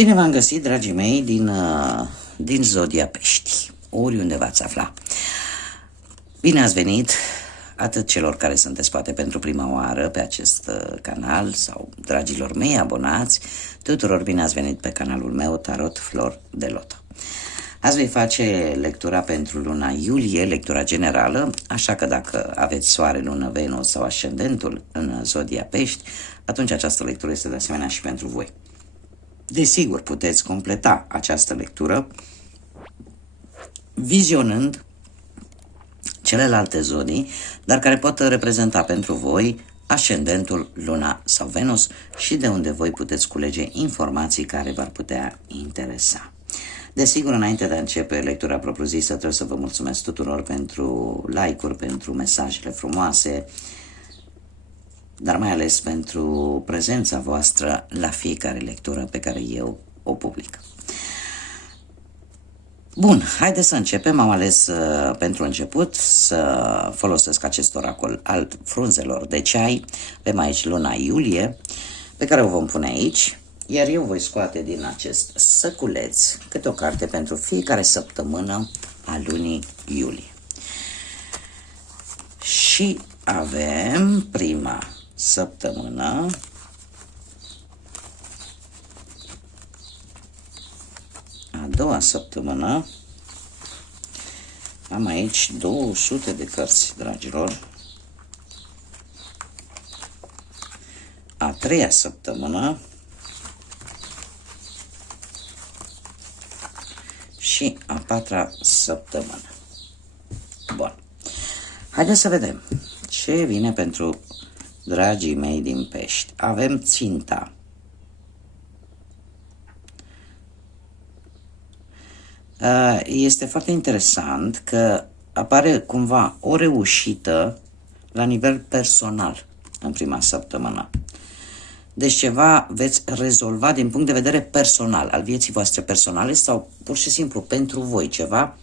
Bine v-am găsit, dragii mei, din Zodia Pești, oriunde v-ați afla. Bine ați venit atât celor care sunteți poate pentru prima oară pe acest canal sau dragilor mei abonați, tuturor bine ați venit pe canalul meu Tarot Flor de Loto. Azi voi face lectura pentru luna iulie, lectura generală, așa că dacă aveți soare, lună, Venus sau ascendentul în Zodia Pești, atunci această lectură este de asemenea și pentru voi. Desigur, puteți completa această lectură vizionând celelalte zodii, dar care pot reprezenta pentru voi ascendentul, luna sau Venus și de unde voi puteți culege informații care v-ar putea interesa. Desigur, înainte de a începe lectura propriu-zisă, trebuie să vă mulțumesc tuturor pentru like-uri, pentru mesajele frumoase, dar mai ales pentru prezența voastră la fiecare lectură pe care eu o public. Bun, haideți să începem. Am ales pentru început să folosesc acest oracol al frunzelor de ceai. Avem aici luna iulie, pe care o vom pune aici, iar eu voi scoate din acest săculeț câte o carte pentru fiecare săptămână a lunii iulie. Și avem prima săptămână, a doua săptămână, am aici 200 de cărți, dragilor, a treia săptămână și a patra săptămână. Bun. Haideți să vedem ce vine pentru dragii mei din Pești. Avem ținta. Este foarte interesant că apare cumva o reușită la nivel personal în prima săptămână. Deci ceva veți rezolva din punct de vedere personal, al vieții voastre personale sau pur și simplu pentru voi ceva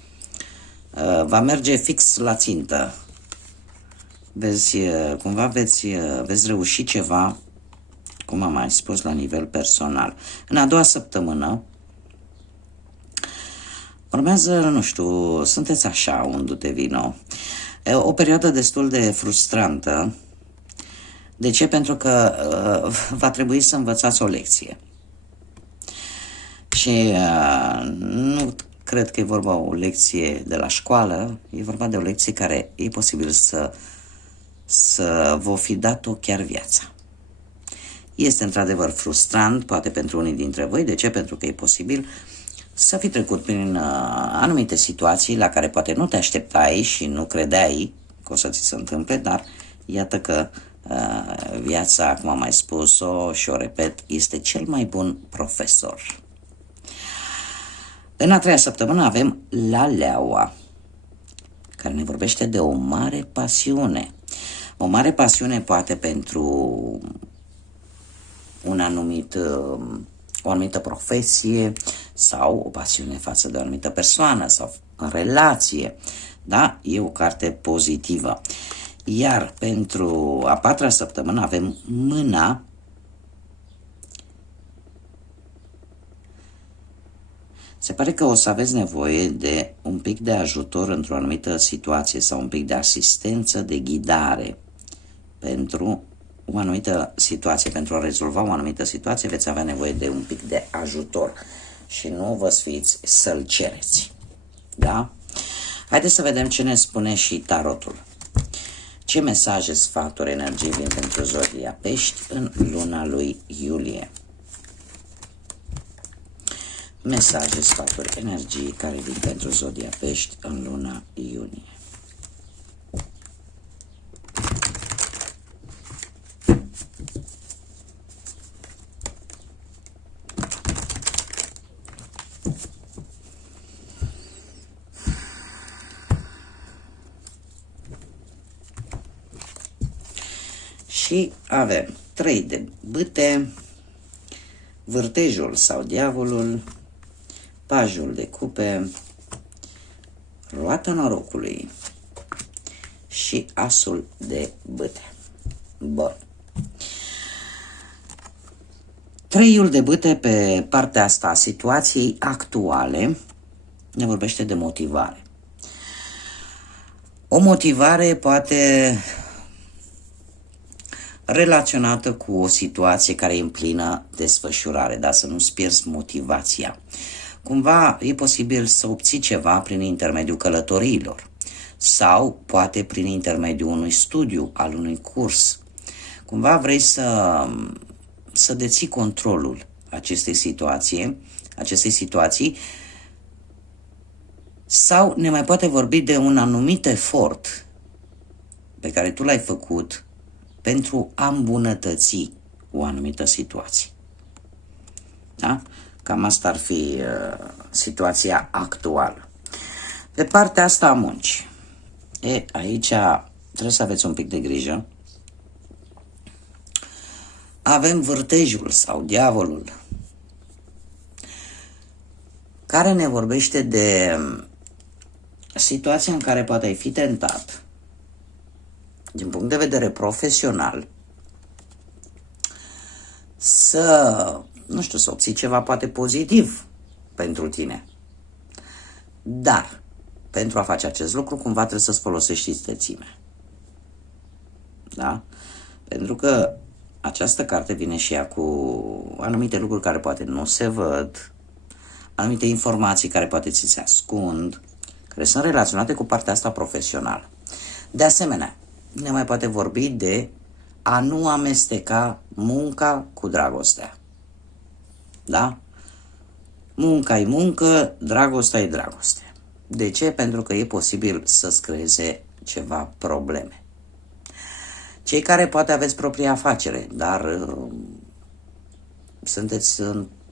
va merge fix la țintă. Cumva veți reuși ceva, cum am mai spus, la nivel personal. În a doua săptămână urmează, nu știu, sunteți așa, un du-te vino. O perioadă destul de frustrantă. De ce? Pentru că va trebui să învățați o lecție. Și nu cred că e vorba o lecție de la școală, e vorba de o lecție care e posibil să vă fi dat-o chiar viața. Este într-adevăr frustrant, poate pentru unii dintre voi. De ce? Pentru că e posibil să fi trecut prin anumite situații la care poate nu te așteptai și nu credeai că o să ți se întâmple, dar iată că viața, cum am mai spus-o și o repet, este cel mai bun profesor. În a treia săptămână avem Laleaua, care ne vorbește de o mare pasiune. O mare pasiune poate pentru o anumită profesie sau o pasiune față de o anumită persoană sau în relație. Da? E o carte pozitivă. Iar pentru a patra săptămână avem Mâna. Se pare că o să aveți nevoie de un pic de ajutor într-o anumită situație sau un pic de asistență, de ghidare pentru o anumită situație. Pentru a rezolva o anumită situație veți avea nevoie de un pic de ajutor și nu vă sfiți să-l cereți. Da? Haideți să vedem ce ne spune și tarotul. Ce mesaje, sfaturi, energii vin pentru Zodia Pești în luna lui iulie? Mesaje, sfaturi, energii care vin pentru Zodia Pești în luna iunie. Și avem 3 de bâte, vârtejul sau diavolul, pajul de cupe, roata norocului și asul de bâte. Bun. Treiul de bâte pe partea asta a situației actuale ne vorbește de motivare. O motivare poate relaționată cu o situație care e în plină desfășurare, dar să nu-ți pierzi motivația. Cumva e posibil să obții ceva prin intermediul călătoriilor sau poate prin intermediul unui studiu, al unui curs. Cumva vrei să deții controlul acestei situații sau ne mai poate vorbi de un anumit efort pe care tu l-ai făcut pentru a îmbunătăți o anumită situație. Da? Cam asta ar fi situația actuală. Pe partea asta a muncii. Aici trebuie să aveți un pic de grijă. Avem vârtejul sau diavolul, care ne vorbește de situația în care poate ai fi tentat, din punct de vedere profesional, să obții ceva poate pozitiv pentru tine. Dar, pentru a face acest lucru, cumva trebuie să-ți folosești istețime. Da? Pentru că această carte vine și ea cu anumite lucruri care poate nu se văd, anumite informații care poate ți se ascund, care sunt relaționate cu partea asta profesională. De asemenea, ne mai poate vorbi de a nu amesteca munca cu dragostea. Da? Munca e muncă, dragostea e dragoste. De ce? Pentru că e posibil să-ți creeze ceva probleme. Cei care poate aveți propria afacere, dar sunteți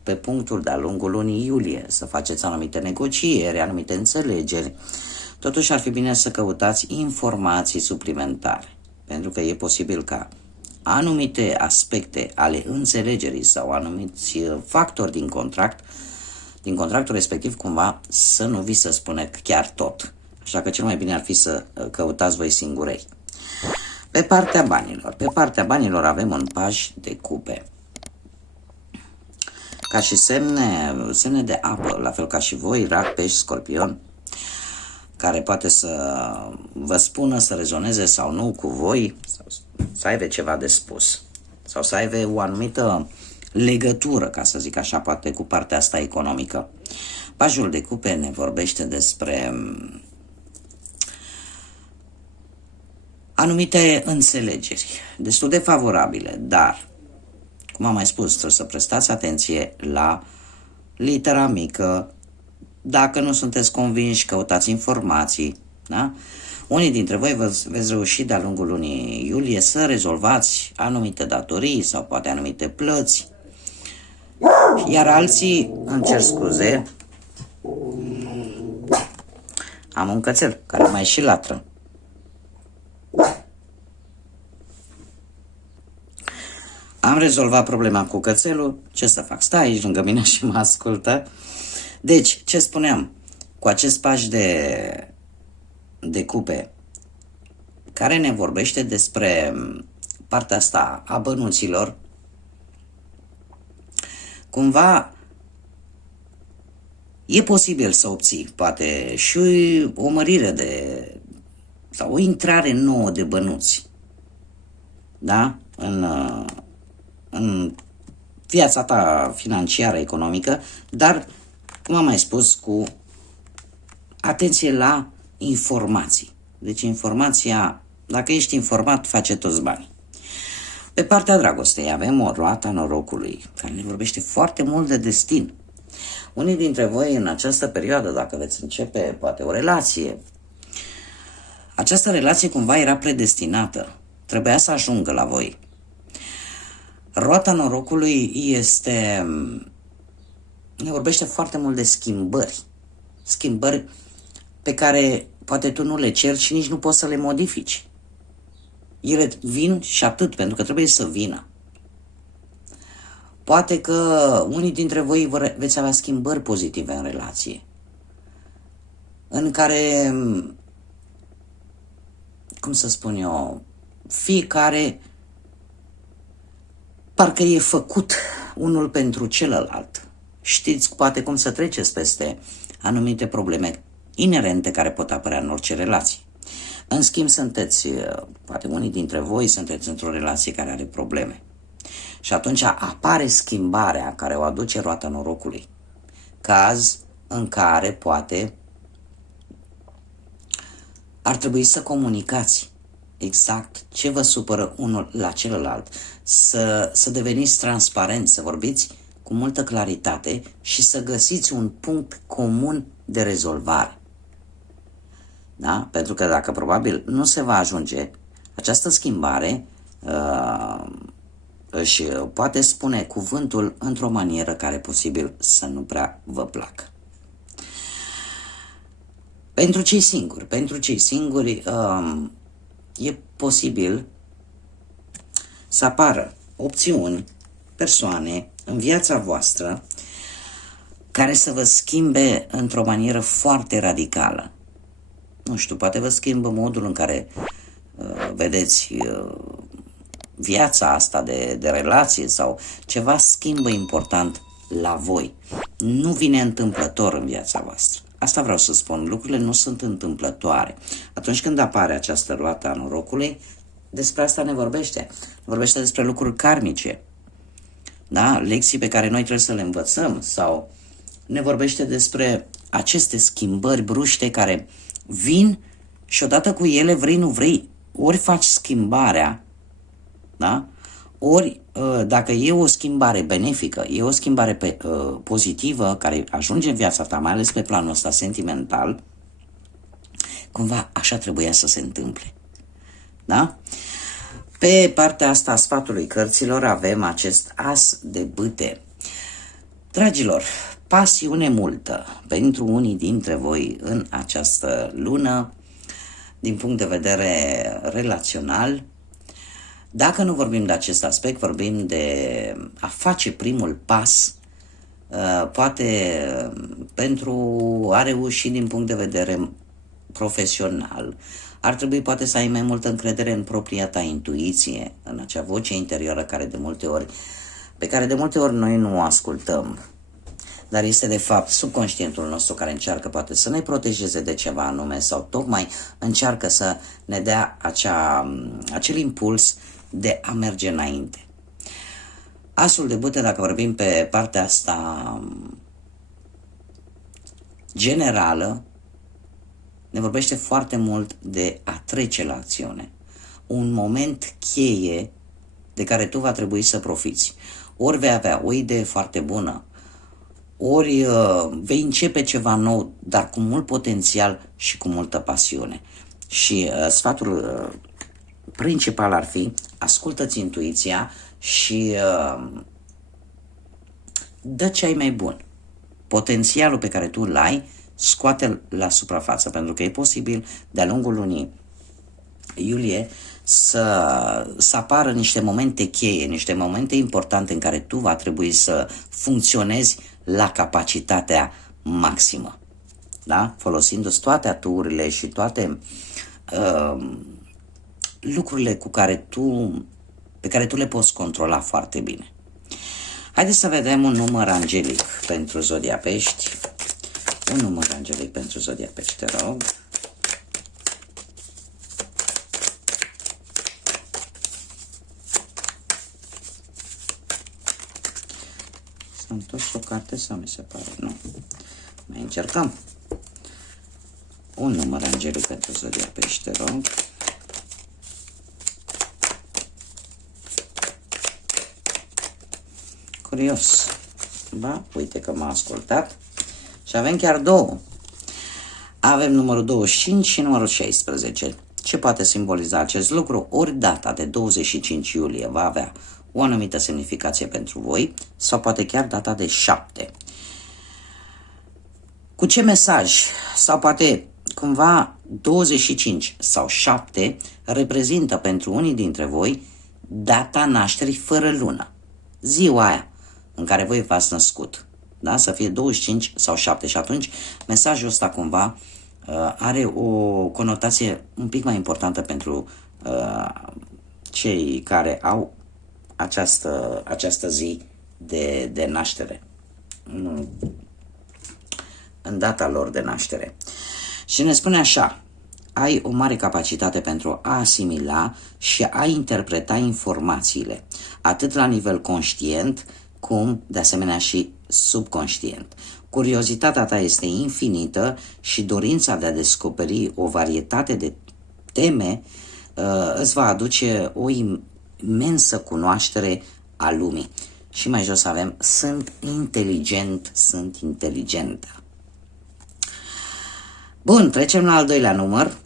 pe punctul de-a lungul lunii iulie să faceți anumite negocieri, anumite înțelegeri, totuși ar fi bine să căutați informații suplimentare, pentru că e posibil ca anumite aspecte ale înțelegerii sau anumiți factori din contractul respectiv cumva să nu vi se spune chiar tot. Așa că cel mai bine ar fi să căutați voi singurei. Pe partea banilor avem un paj de cupe. Ca și semne de apă, la fel ca și voi, Rac, Pești, Scorpion, care poate să vă spună, să rezoneze sau nu cu voi, sau să aibă ceva de spus, sau să aibă o anumită legătură, ca să zic așa, poate cu partea asta economică. Pajul de cupe ne vorbește despre anumite înțelegeri, destul de favorabile, dar, cum am mai spus, trebuie să prestați atenție la litera mică. Dacă nu sunteți convinși, căutați informații, da? Unii dintre voi veți reuși de-a lungul lunii iulie să rezolvați anumite datorii sau poate anumite plăți, iar alții, îmi cer scuze, am un cățel care mai și latră. Am rezolvat problema cu cățelul, ce să fac? Stai aici lângă mine și mă ascultă. Deci, ce spuneam, cu acest paj de cupe, care ne vorbește despre partea asta a bănuților, cumva e posibil să obții poate și o mărire sau o intrare nouă de bănuți, da? În viața ta financiară, economică, dar, cum am mai spus, cu atenție la informații. Deci informația, dacă ești informat, face toți banii. Pe partea dragostei avem o roată a norocului, care ne vorbește foarte mult de destin. Unii dintre voi în această perioadă, dacă veți începe poate o relație, această relație cumva era predestinată, trebuia să ajungă la voi. Roata norocului ne vorbește foarte mult de schimbări pe care poate tu nu le ceri și nici nu poți să le modifici. Ele vin și atât, pentru că trebuie să vină. Poate că unii dintre voi veți avea schimbări pozitive în relație, în care, cum să spun eu, fiecare parcă e făcut unul pentru celălalt. Știți poate cum să treceți peste anumite probleme inerente care pot apărea în orice relație. În schimb, sunteți, poate unii dintre voi sunteți într-o relație care are probleme. Și atunci apare schimbarea care o aduce roata norocului. Caz în care poate ar trebui să comunicați exact ce vă supără unul la celălalt, să deveniți transparenți, să vorbiți cu multă claritate și să găsiți un punct comun de rezolvare. Da? Pentru că dacă probabil nu se va ajunge, această schimbare își poate spune cuvântul într-o manieră care posibil să nu prea vă placă. Pentru cei singuri e posibil să apară opțiuni, persoane în viața voastră care să vă schimbe într-o manieră foarte radicală. Nu știu, poate vă schimbă modul în care vedeți viața asta de relație sau ceva schimbă important la voi. Nu vine întâmplător în viața voastră. Asta vreau să spun, lucrurile nu sunt întâmplătoare. Atunci când apare această roată a norocului, despre asta ne vorbește. Vorbește despre lucruri karmice, da? Lecții pe care noi trebuie să le învățăm, sau ne vorbește despre aceste schimbări bruște care vin și odată cu ele, vrei nu vrei, ori faci schimbarea, da? Ori dacă e o schimbare benefică, e o schimbare pozitivă care ajunge în viața ta, mai ales pe planul ăsta sentimental, cumva așa trebuia să se întâmple. Da? Pe partea asta a sfatului cărților avem acest as de bâte. Dragilor, pasiune multă pentru unii dintre voi în această lună, din punct de vedere relațional. Dacă nu vorbim de acest aspect, vorbim de a face primul pas, poate pentru a reuși din punct de vedere profesional. Ar trebui poate să ai mai multă încredere în propria ta intuiție, în acea voce interioară pe care de multe ori noi nu o ascultăm. Dar este de fapt subconștientul nostru care încearcă poate să ne protejeze de ceva anume sau tocmai încearcă să ne dea acel impuls de a merge înainte. Asul de bâte, dacă vorbim pe partea asta generală, ne vorbește foarte mult de a trece la acțiune. Un moment cheie de care tu va trebui să profiți. Ori vei avea o idee foarte bună, ori vei începe ceva nou, dar cu mult potențial și cu multă pasiune. Și sfatul principal ar fi: ascultă-ți intuiția și dă ce ai mai bun. Potențialul pe care tu îl ai, scoate-l la suprafață, pentru că e posibil de-a lungul lunii iulie să apară niște momente cheie, niște momente importante în care tu va trebui să funcționezi la capacitatea maximă. Da? Folosindu-ți toate aturile și toate lucrurile pe care tu le poți controla foarte bine. Haideți să vedem un număr angelic pentru Zodia Pești. Un număr angelic pentru Zodia Pești, te rog. S-a întors o carte sau mi se pare? Nu. Mai încercăm. Un număr angelic pentru Zodia Pești, te rog. Curios. Ba, uite că m-a ascultat. Și avem chiar două. Avem numărul 25 și numărul 16. Ce poate simboliza acest lucru? Ori data de 25 iulie va avea o anumită semnificație pentru voi, sau poate chiar data de 7. Cu ce mesaj? Sau poate cumva 25 sau 7 reprezintă pentru unii dintre voi data nașterii fără lună. Ziua aia în care voi v-ați născut. Da? Să fie 25 sau 7 și atunci mesajul ăsta cumva are o conotație un pic mai importantă pentru cei care au această zi de naștere, în data lor de naștere. Și ne spune așa: ai o mare capacitate pentru a asimila și a interpreta informațiile, atât la nivel conștient, cum de asemenea și subconștient. Curiozitatea ta este infinită și dorința de a descoperi o varietate de teme îți va aduce o imensă cunoaștere a lumii. Și mai jos avem: sunt inteligentă. Bun, trecem la al doilea număr.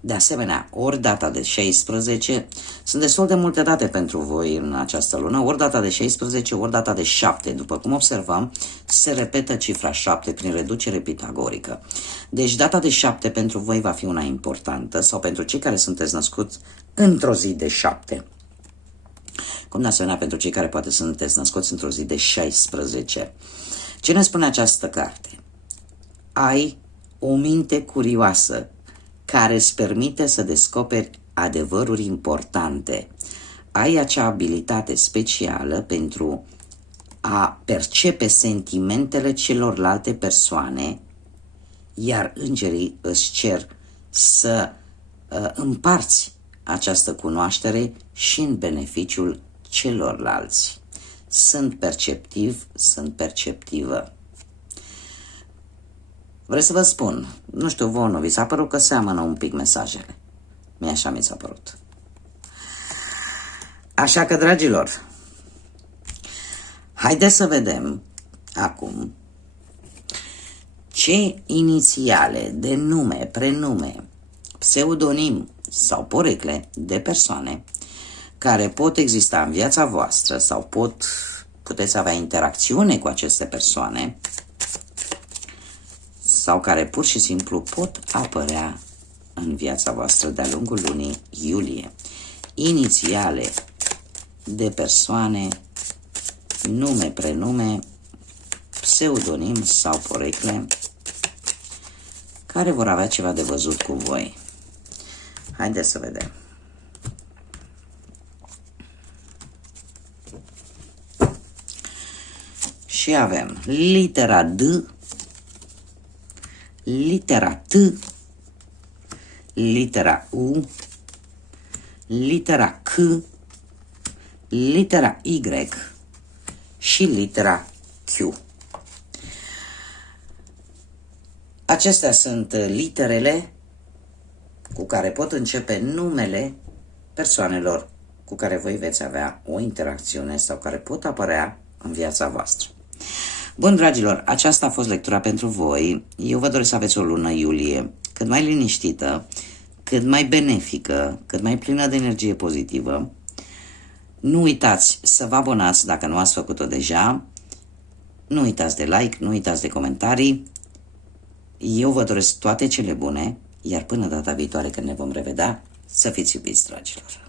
De asemenea, ori data de 16, sunt destul de multe date pentru voi în această lună, ori data de 16, ori data de 7. După cum observăm, se repetă cifra 7 prin reducere pitagorică. Deci data de 7 pentru voi va fi una importantă, sau pentru cei care sunteți născuți într-o zi de 7. Cum de asemenea pentru cei care poate sunteți născuți într-o zi de 16. Ce ne spune această carte? Ai o minte curioasă care îți permite să descoperi adevăruri importante. Ai acea abilitate specială pentru a percepe sentimentele celorlalte persoane, iar îngerii îți cer să împarți această cunoaștere și în beneficiul celorlalți. Sunt perceptiv, sunt perceptivă. Vreți să vă spun, nu știu, vouă nu vi s-a părut că seamănă un pic mesajele? Mie așa mi s-a părut. Așa că, dragilor, haideți să vedem acum ce inițiale de nume, prenume, pseudonim sau porecle de persoane care pot exista în viața voastră sau puteți avea interacțiune cu aceste persoane, sau care pur și simplu pot apărea în viața voastră de-a lungul lunii iulie. Inițiale de persoane, nume, prenume, pseudonim sau porecle care vor avea ceva de văzut cu voi. Haideți să vedem. Și avem litera D, litera T, litera U, litera C, litera Y și litera Q. Acestea sunt literele cu care pot începe numele persoanelor cu care voi veți avea o interacțiune sau care pot apărea în viața voastră. Bun, dragilor, aceasta a fost lectura pentru voi. Eu vă doresc să aveți o lună iulie cât mai liniștită, cât mai benefică, cât mai plină de energie pozitivă. Nu uitați să vă abonați dacă nu ați făcut-o deja. Nu uitați de like, nu uitați de comentarii. Eu vă doresc toate cele bune, iar până data viitoare când ne vom revedea, să fiți iubiți, dragilor.